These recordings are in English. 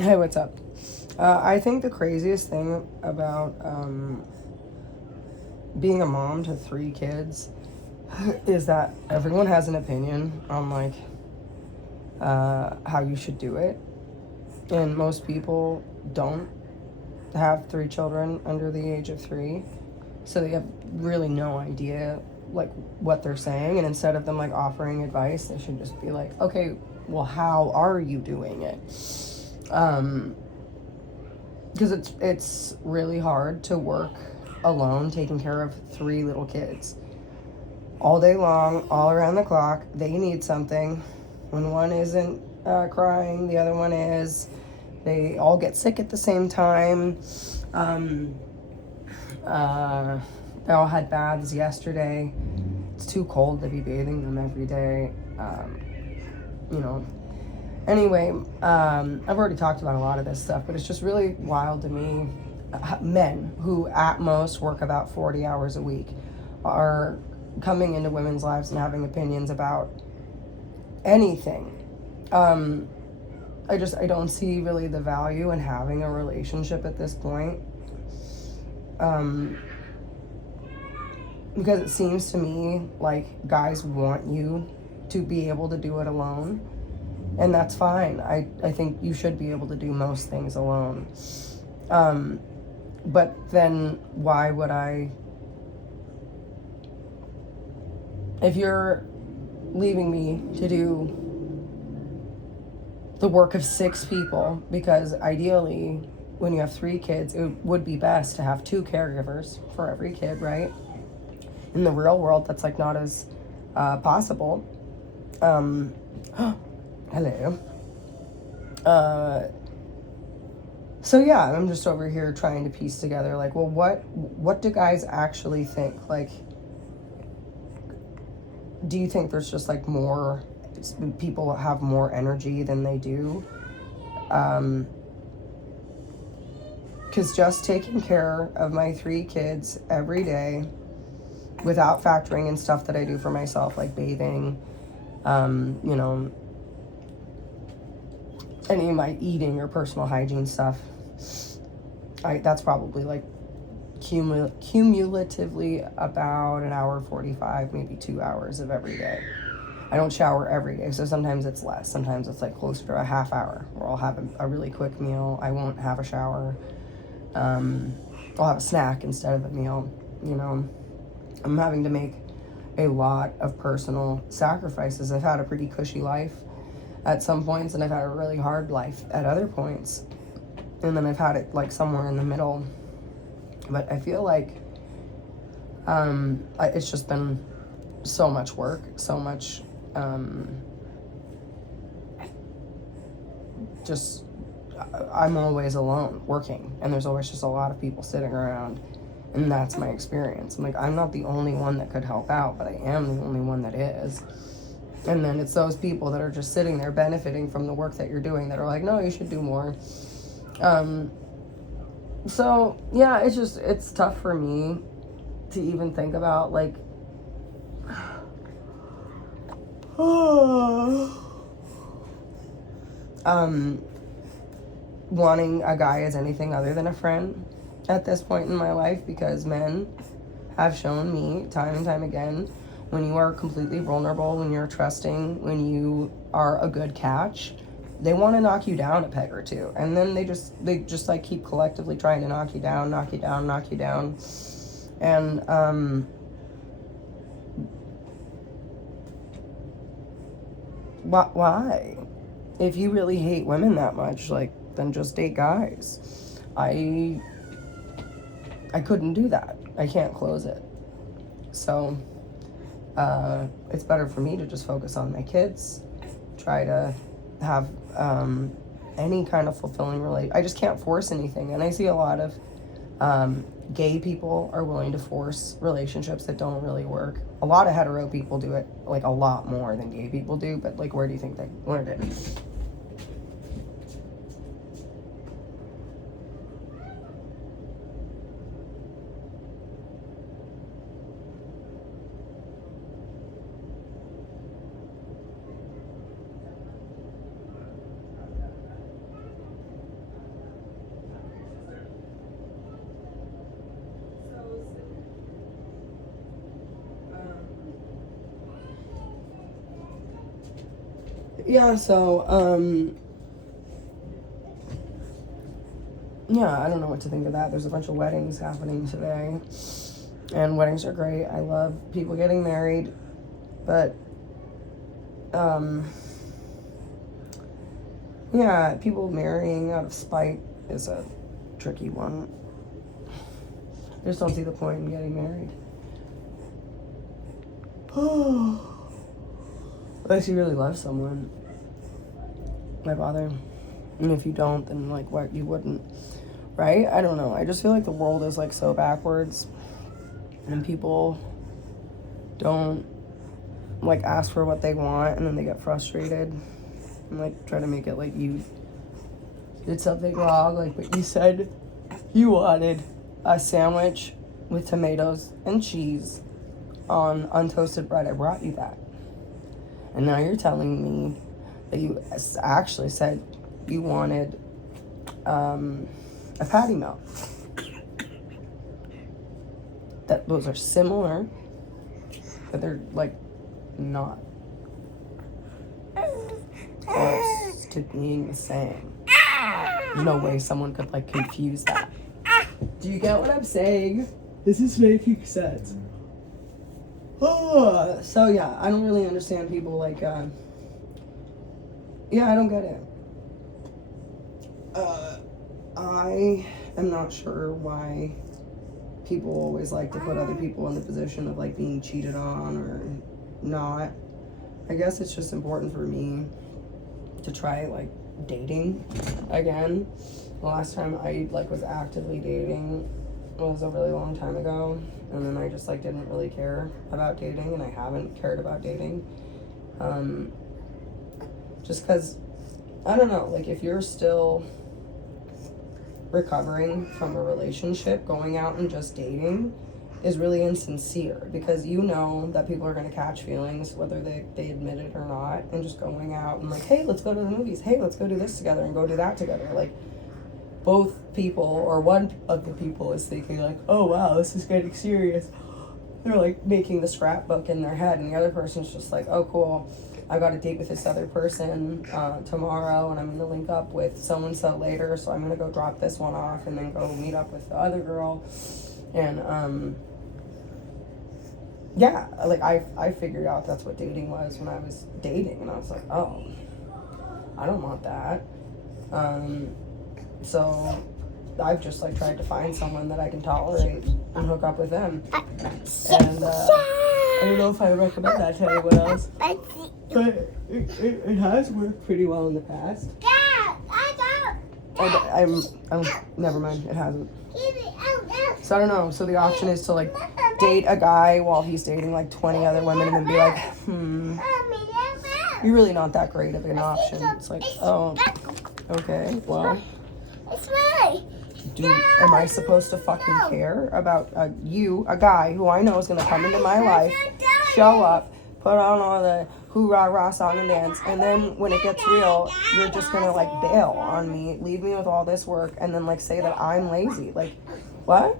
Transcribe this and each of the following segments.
Hey, what's up? I think the craziest thing about being a mom to 3 kids is that everyone has an opinion on like how you should do it, and most people don't have 3 children under the age of 3, so they have really no idea like what they're saying. And instead of them like offering advice, they should just be like, okay, well, how are you doing it? Because it's really hard to work alone taking care of 3 little kids all day long, all around the clock. They need something. When one isn't crying, the other one is. They all get sick at the same time. They all had baths yesterday. It's too cold to be bathing them every day. You know, Anyway, I've already talked about a lot of this stuff, but it's just really wild to me. Men who at most work about 40 hours a week are coming into women's lives and having opinions about anything. I don't see really the value in having a relationship at this point. Because it seems to me like guys want you to be able to do it alone. And that's fine. I think you should be able to do most things alone. But then why would I... If you're leaving me to do the work of 6 people, because ideally when you have 3 kids, it would be best to have 2 caregivers for every kid, right? In the real world, that's like not as possible. Hello. So yeah, I'm just over here trying to piece together like, well, what do guys actually think? Like, do you think there's just like more people have more energy than they do? Because just taking care of my 3 kids every day without factoring in stuff that I do for myself, like bathing, any of my eating or personal hygiene stuff, that's probably like cumulatively about an hour 45, maybe 2 hours of every day. I don't shower every day, so sometimes it's less. Sometimes it's like closer to a half hour where I'll have a really quick meal. I won't have a shower. I'll have a snack instead of a meal. I'm having to make a lot of personal sacrifices. I've had a pretty cushy life at some points, and I've had a really hard life at other points, and then I've had it like somewhere in the middle. But I feel like it's just been so much work, so much just I'm always alone working, and there's always just a lot of people sitting around, and that's my experience. I'm like, I'm not the only one that could help out, but I am the only one that is. And then it's those people that are just sitting there benefiting from the work that you're doing that are like, no, you should do more. So yeah, it's tough for me to even think about like wanting a guy as anything other than a friend at this point in my life, because men have shown me time and time again, when you are completely vulnerable, when you're trusting, when you are a good catch, they want to knock you down a peg or two, and then they just like keep collectively trying to knock you down. And why? If you really hate women that much, like, then just date guys. I couldn't do that. I can't close it. So it's better for me to just focus on my kids, try to have any kind of fulfilling relationship. I just can't force anything. And I see a lot of gay people are willing to force relationships that don't really work. A lot of hetero people do it like a lot more than gay people do, but like, where do you think they learned it? yeah, so, yeah, I don't know what to think of that. There's a bunch of weddings happening today, and weddings are great. I love people getting married, but, yeah, people marrying out of spite is a tricky one. I just don't see the point in getting married. Unless you really love someone. Why bother? And if you don't, then, like, what, you wouldn't. Right? I don't know. I just feel like the world is, like, so backwards. And people don't, like, ask for what they want, and then they get frustrated. And, like, try to make it like you did something wrong. Like what you said you wanted. A sandwich with tomatoes and cheese on untoasted bread. I brought you that. And now you're telling me that you actually said you wanted a patty melt. That those are similar, but they're like not close to being the same. There's no way someone could like confuse that. Do you get what I'm saying? This is making sense. So yeah, I don't really understand people like, yeah, I don't get it. I am not sure why people always like to put other people in the position of like being cheated on or not. I guess it's just important for me to try like dating again. The last time I like was actively dating was a really long time ago, and then I just like didn't really care about dating, and I haven't cared about dating. Just because I don't know, like if you're still recovering from a relationship, going out and just dating is really insincere, because you know that people are going to catch feelings whether they admit it or not, and just going out and like, hey, let's go to the movies, hey, let's go do this together and go do that together, like both people or one of the people is thinking like, oh wow, this is getting serious. They're like making the scrapbook in their head, and the other person's just like, oh cool, I got a date with this other person tomorrow, and I'm gonna link up with so and so later, so I'm gonna go drop this one off and then go meet up with the other girl. And yeah, like I figured out that's what dating was when I was dating, and I was like, oh, I don't want that. So I've just like tried to find someone that I can tolerate and hook up with them. And I don't know if I would recommend that to anyone else, but it has worked pretty well in the past. I'm never mind, it hasn't. So I don't know. So the option is to like date a guy while he's dating like 20 other women, and then be like, you're really not that great of an option. It's like, oh, okay, well, am I supposed to fucking care about a guy who I know is gonna come into my life, show up, put on all the hoorah song and dance, and then when it gets real, you're just gonna like bail on me, leave me with all this work, and then like say that I'm lazy? Like, what?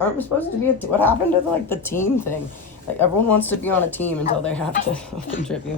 Aren't we supposed to be what happened to like the team thing? Like everyone wants to be on a team until they have to contribute.